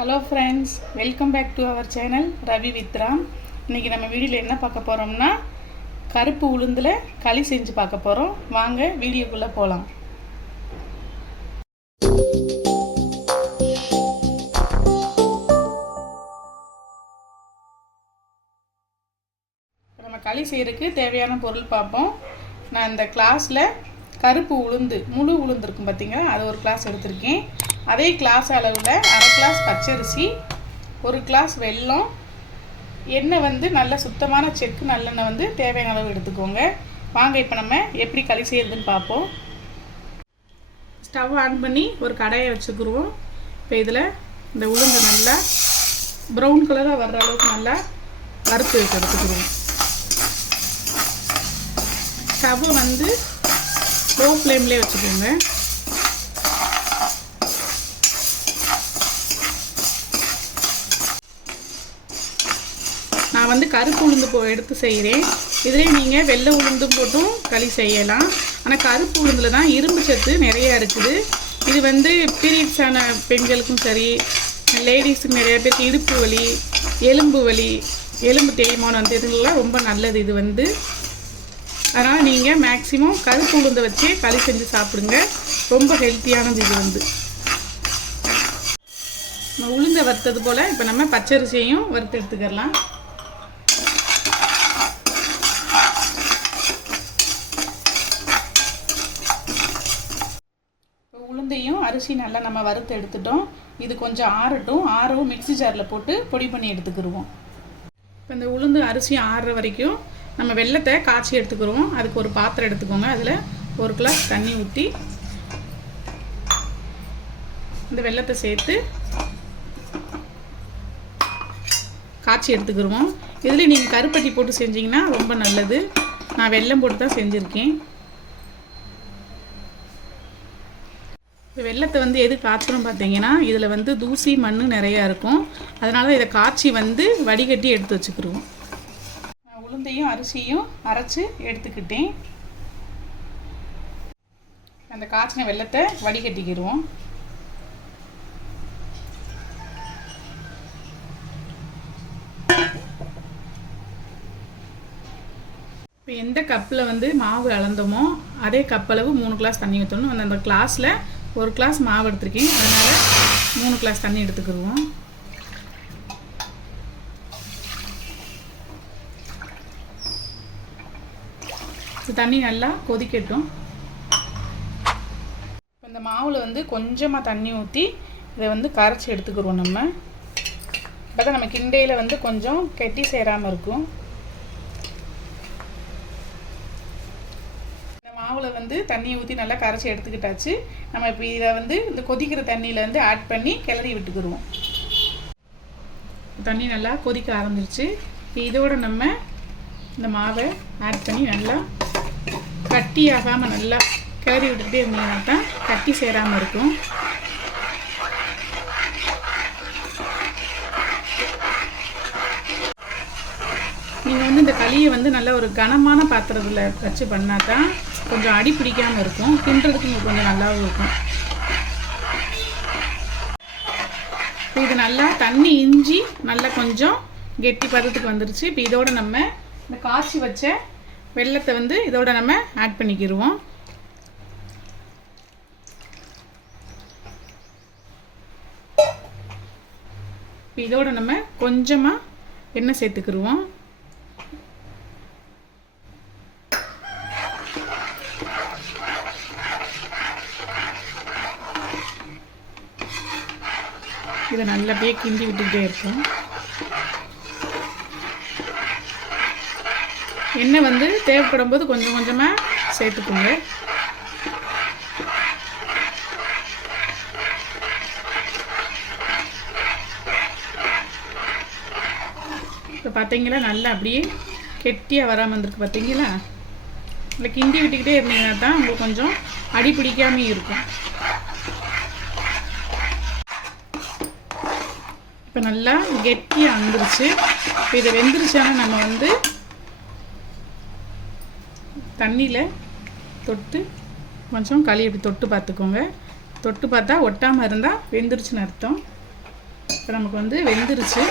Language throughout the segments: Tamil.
Hello friends welcome back to our channel Ravi வித்ராம் இன்றைக்கி நம்ம வீடியோவில் என்ன பார்க்க போகிறோம்னா கருப்பு உளுந்தில் களி செஞ்சு பார்க்க போகிறோம் வாங்க வீடியோக்குள்ளே போகலாம் நம்ம களி செய்கிறதுக்கு தேவையான பொருள் பார்ப்போம். நான் இந்த கிளாஸில் கருப்பு உளுந்து முழு உளுந்து இருக்கும் பார்த்தீங்களா அது ஒரு கிளாஸ் எடுத்திருக்கேன். அதே கிளாஸ் அளவில் அரை கிளாஸ் பச்சரிசி ஒரு கிளாஸ் வெல்லம் எண்ணெய் வந்து நல்ல சுத்தமான செக்கு நல்லெண்ணெய் வந்து தேவையான அளவு எடுத்துக்கோங்க. வாங்க இப்போ நம்ம எப்படி களி செய்யறதுன்னு பார்ப்போம். ஸ்டவ் ஆன் பண்ணி ஒரு கடையை வச்சுக்குருவோம். இப்போ இதில் இந்த உளுந்து நல்லா ப்ரௌன் கலராக வர்ற அளவுக்கு நல்லா வறுத்து வச்சு எடுத்துக்கிடுவோம் ஸ்டவ் வந்து லோ ஃப்ளேம்லேயே வச்சுக்கோங்க. நான் வந்து கருப்பு உளுந்து போ எடுத்து செய்கிறேன். இதுலேயும் நீங்கள் வெள்ளை உளுந்தும் போட்டும் களி செய்யலாம். ஆனால் கருப்பு உளுந்தில் தான் இரும்பு சத்து நிறையா இருக்குது. இது வந்து பீரியட்ஸான பெண்களுக்கும் சரி லேடிஸுக்கு நிறைய பேருக்கு இடுப்பு வலி எலும்பு வலி எலும்பு தேய்மானம் அந்த இதுலாம் ரொம்ப நல்லது இது வந்து. அதனால் நீங்கள் மேக்ஸிமம் கருப்பு உளுந்தை வச்சே களி செஞ்சு சாப்பிடுங்க. ரொம்ப ஹெல்த்தியானது இது வந்து. உளுந்தை வறுத்தது போல் இப்போ நம்ம பச்சரிசியையும் வறுத்து எடுத்துக்கலாம் இப்போ உளுந்தையும் அரிசி நல்லா நம்ம வறுத்து எடுத்துட்டோம். இது கொஞ்சம் ஆறட்டும். ஆறவும் மிக்ஸி ஜாரில் போட்டு பொடி பண்ணி எடுத்துக்கிடுவோம் இப்போ இந்த உளுந்து அரிசி ஆறுற வரைக்கும் நம்ம வெள்ளத்தை காய்ச்சி எடுத்துக்கிடுவோம் அதுக்கு ஒரு பாத்திரம் எடுத்துக்கோங்க. அதில் ஒரு கிளாஸ் தண்ணி ஊற்றி இந்த வெள்ளத்தை சேர்த்து காய்ச்சி எடுத்துக்கிடுவோம் இதில் நீங்கள் கருப்பட்டி போட்டு செஞ்சீங்கன்னா ரொம்ப நல்லது. நான் வெல்லம் போட்டு தான் செஞ்சுருக்கேன். இப்போ வெள்ளத்தை வந்து எது காய்ச்சணும் பார்த்தீங்கன்னா இதில் வந்து தூசி மண் நிறையா இருக்கும். அதனால தான் இதை காய்ச்சி வந்து வடிகட்டி எடுத்து வச்சுக்கிடுவோம் நான் உளுந்தையும் அரிசியும் அரைச்சி எடுத்துக்கிட்டேன். அந்த காய்ச்சின வெள்ளத்தை வடிகட்டிக்கிடுவோம் இப்போ எந்த கப்பில் வந்து மாவு அளந்தோமோ அதே கப்பளவு மூணு கிளாஸ் தண்ணி ஊற்றணும் அந்த அந்த கிளாஸில் ஒரு கிளாஸ் மாவு எடுத்திருக்கேன். அதனால் மூணு கிளாஸ் தண்ணி எடுத்துக்கிடுவோம். தண்ணி நல்லா கொதிக்கட்டும். இந்த மாவில் வந்து கொஞ்சமாக தண்ணி ஊற்றி இதை வந்து கரைச்சி எடுத்துக்கிடுவோம் நம்ம. இப்போ தான் நம்ம கிண்டையில் வந்து கொஞ்சம் கெட்டி சேராமல் இருக்கும். மாவில் வந்து தண்ணியை ஊற்றி நல்லா கரைச்சி எடுத்துக்கிட்டாச்சு. நம்ம இப்போ இதை வந்து இந்த கொதிக்கிற தண்ணியில் வந்து ஆட் பண்ணி கிளறி விட்டுக்கிடுவோம் தண்ணி நல்லா கொதிக்க ஆரம்பிச்சிருச்சு. இப்போ இதோட நம்ம இந்த மாவை ஆட் பண்ணி நல்லா கட்டி ஆகாமல் நல்லா கிளறி விட்டுக்கிட்டே இருந்தீங்கன்னா தான் கட்டி சேராமல் இருக்கும். நீங்கள் வந்து இந்த களியை வந்து நல்ல ஒரு கனமான பாத்திரத்தில் வச்சு பண்ணால் தான் கொஞ்சம் அடி பிடிக்காமல் இருக்கும். கிண்டுறதுக்கு உங்களுக்கு கொஞ்சம் நல்லாவும் இருக்கும். இது நல்லா தண்ணி இஞ்சி நல்லா கொஞ்சம் கெட்டி பதத்துக்கு வந்துருச்சு. இப்போ இதோட நம்ம இந்த காய்ச்சி வச்ச வெள்ளத்தை வந்து இதோட நம்ம ஆட் பண்ணிக்கிடுவோம் இதோட நம்ம கொஞ்சமாக எண்ணெய் சேர்த்துக்கிடுவோம் இதை நல்லபடியே கிண்டி விட்டுக்கிட்டே இருக்கும். எண்ணெய் வந்து தேவைப்படும் போது கொஞ்சம் கொஞ்சமாக சேர்த்துக்கோங்க. இப்போ பார்த்தீங்களா நல்லா அப்படியே கெட்டியாக வராமல் வந்திருக்கு பார்த்தீங்களா இல்லை கிண்டி விட்டுக்கிட்டே இருந்தீங்கன்னா தான் உங்களுக்கு கொஞ்சம் அடி பிடிக்காமே இருக்கும். இப்போ நல்லா கெட்டியாக வந்துருச்சு. இப்போ இதை வெந்துருச்சான நம்ம வந்து தண்ணியில் தொட்டு கொஞ்சம் களி இப்படி தொட்டு பார்த்துக்கோங்க. தொட்டு பார்த்தா ஒட்டாமல் இருந்தால் வெந்துருச்சுன்னு அர்த்தம். இப்போ நமக்கு வந்து வெந்துருச்சு.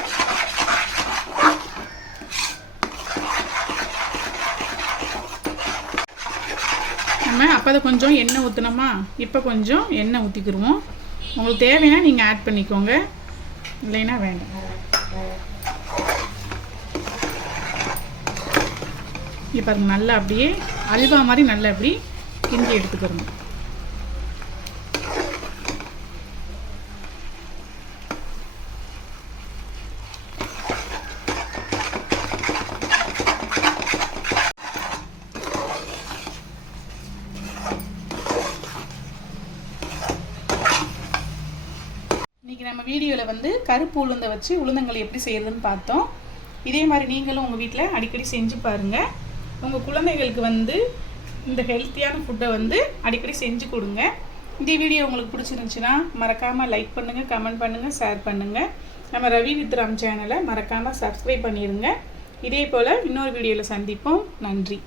நம்ம அப்போ அதை கொஞ்சம் எண்ணெய் ஊற்றினோமா இப்போ கொஞ்சம் எண்ணெய் ஊற்றிக்கிருவோம் உங்களுக்கு தேவைன்னா நீங்கள் ஆட் பண்ணிக்கோங்க. இல்லைன்னா வேண்டாம். இப்போ பாருங்க நல்லா அப்படியே அல்வா மாதிரி நல்லா அப்படி கிண்டி எடுத்துக்கிறோம் இன்றைக்கி நம்ம வீடியோவில் வந்து கருப்பு உளுந்தை வச்சு உளுந்தங்களை எப்படி செய்கிறதுன்னு பார்த்தோம். இதே மாதிரி நீங்களும் உங்கள் வீட்டில் அடிக்கடி செஞ்சு பாருங்கள் உங்கள் குழந்தைகளுக்கு வந்து இந்த ஹெல்த்தியான ஃபுட்டை வந்து அடிக்கடி செஞ்சு கொடுங்க. இந்த வீடியோ உங்களுக்கு பிடிச்சிருந்துச்சுன்னா மறக்காமல் லைக் பண்ணுங்கள் கமெண்ட் பண்ணுங்கள் ஷேர் பண்ணுங்கள் நம்ம ரவி வித்ராம் சேனலை மறக்காமல் சப்ஸ்கிரைப் பண்ணிடுங்க இதே போல் இன்னொரு வீடியோவில் சந்திப்போம். நன்றி.